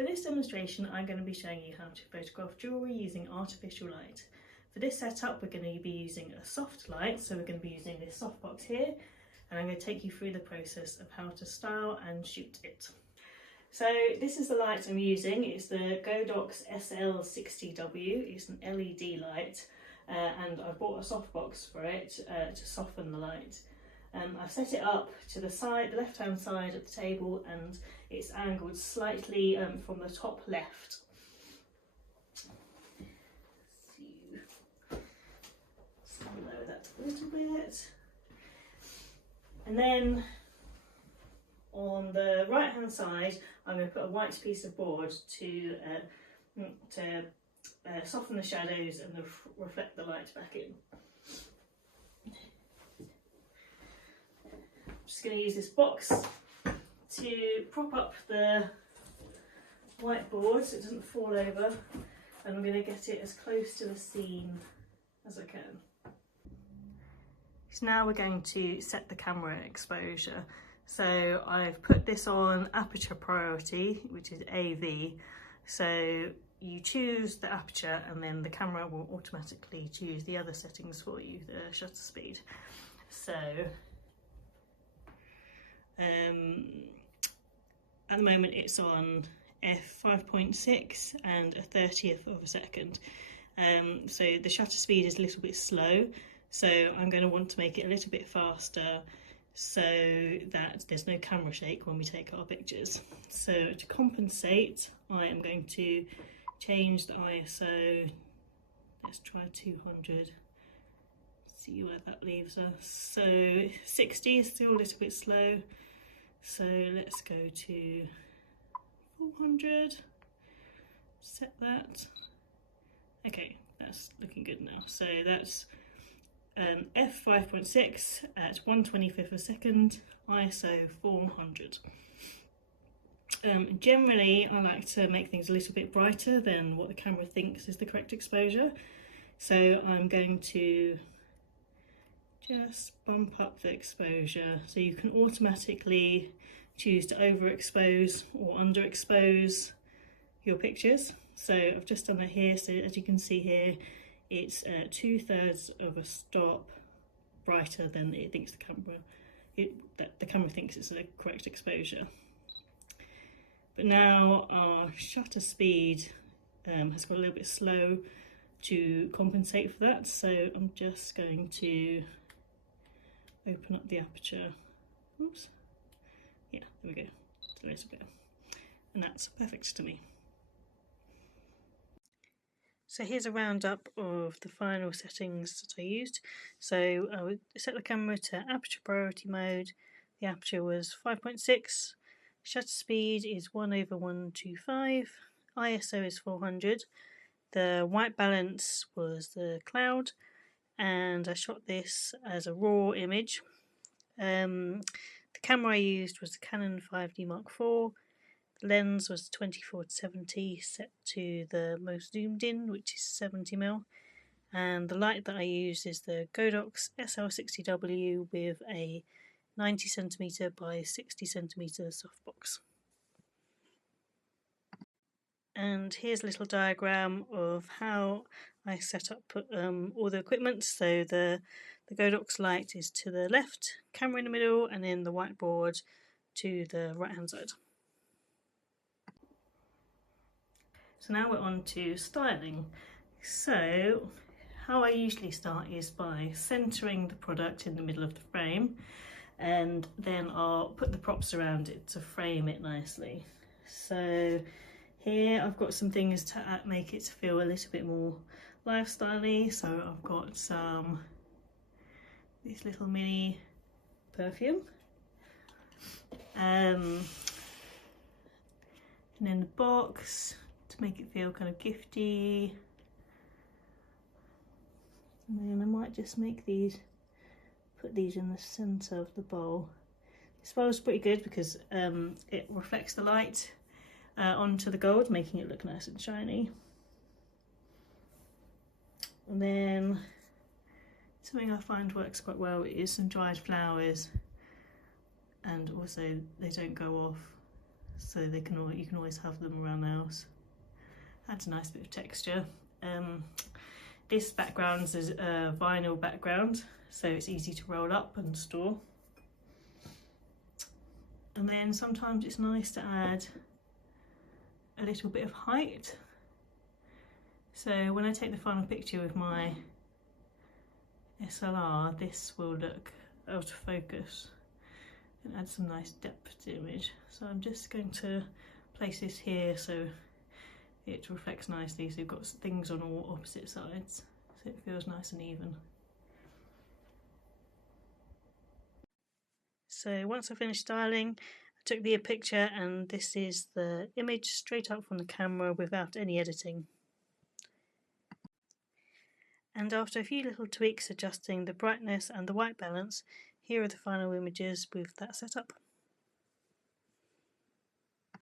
For this demonstration, I'm going to be showing you how to photograph jewellery using artificial light. For this setup, we're going to be using a soft light, so we're going to be using this softbox here, and I'm going to take you through the process of how to style and shoot it. So this is the light I'm using. It's the Godox SLW60w. It's an LED light, and I bought a softbox for it to soften the light. I've set it up to the side, the left-hand side of the table, and it's angled slightly from the top left. So lower that a little bit, and then on the right-hand side, I'm going to put a white piece of board to soften the shadows and reflect the light back in. Just going to use this box to prop up the whiteboard so it doesn't fall over, and I'm going to get it as close to the scene as I can. So now we're going to set the camera exposure. So I've put this on aperture priority, which is AV. So you choose the aperture and then the camera will automatically choose the other settings for you, the shutter speed. So at the moment it's on f5.6 and a 30th of a second. So the shutter speed is a little bit slow, so I'm going to want to make it a little bit faster so that there's no camera shake when we take our pictures. So to compensate, I am going to change the ISO. Let's try 200. See where that leaves us. So 60 is still a little bit slow, so let's go to 400. Set that. Okay, that's looking good now. So that's f5.6 at 1/25 of a second, ISO 400. Generally I like to make things a little bit brighter than what the camera thinks is the correct exposure, so I'm going to just bump up the exposure so you can automatically choose to overexpose or underexpose your pictures. So I've just done that here, so as you can see here, it's 2/3 of a stop brighter than it thinks the camera thinks it's the correct exposure. But now our shutter speed has got a little bit slow to compensate for that, so I'm just going to open up the aperture. Oops. Yeah, there we go. A little bit, and that's perfect to me. So here's a roundup of the final settings that I used. So I would set the camera to aperture priority mode. The aperture was 5.6. Shutter speed is 1/125. ISO is 400. The white balance was the cloud, and I shot this as a raw image. The camera I used was the Canon 5D Mark IV. The lens was 24-70 set to the most zoomed in, which is 70mm, and the light that I used is the Godox SL60w with a 90cm by 60cm softbox. And here's a little diagram of how I set up all the equipment. So the Godox light is to the left, camera in the middle, and then the whiteboard to the right hand side. So now we're on to styling. So how I usually start is by centering the product in the middle of the frame, and then I'll put the props around it to frame it nicely. So here I've got some things to make it feel a little bit more lifestyle-y. So I've got this little mini perfume, and then the box to make it feel kind of gifty. And then I might just make these, put these in the centre of the bowl. This bowl is pretty good because it reflects the light onto the gold, making it look nice and shiny. And then something I find works quite well is some dried flowers, and also they don't go off, so you can always have them around the house. Adds a nice bit of texture. This background is a vinyl background, so it's easy to roll up and store. And then sometimes it's nice to add a little bit of height. So when I take the final picture with my SLR, this will look out of focus and add some nice depth to the image. So I'm just going to place this here so it reflects nicely, so you've got things on all opposite sides, so it feels nice and even. So once I finished styling, I took the picture, and this is the image straight up from the camera without any editing. And after a few little tweaks adjusting the brightness and the white balance, here are the final images with that setup.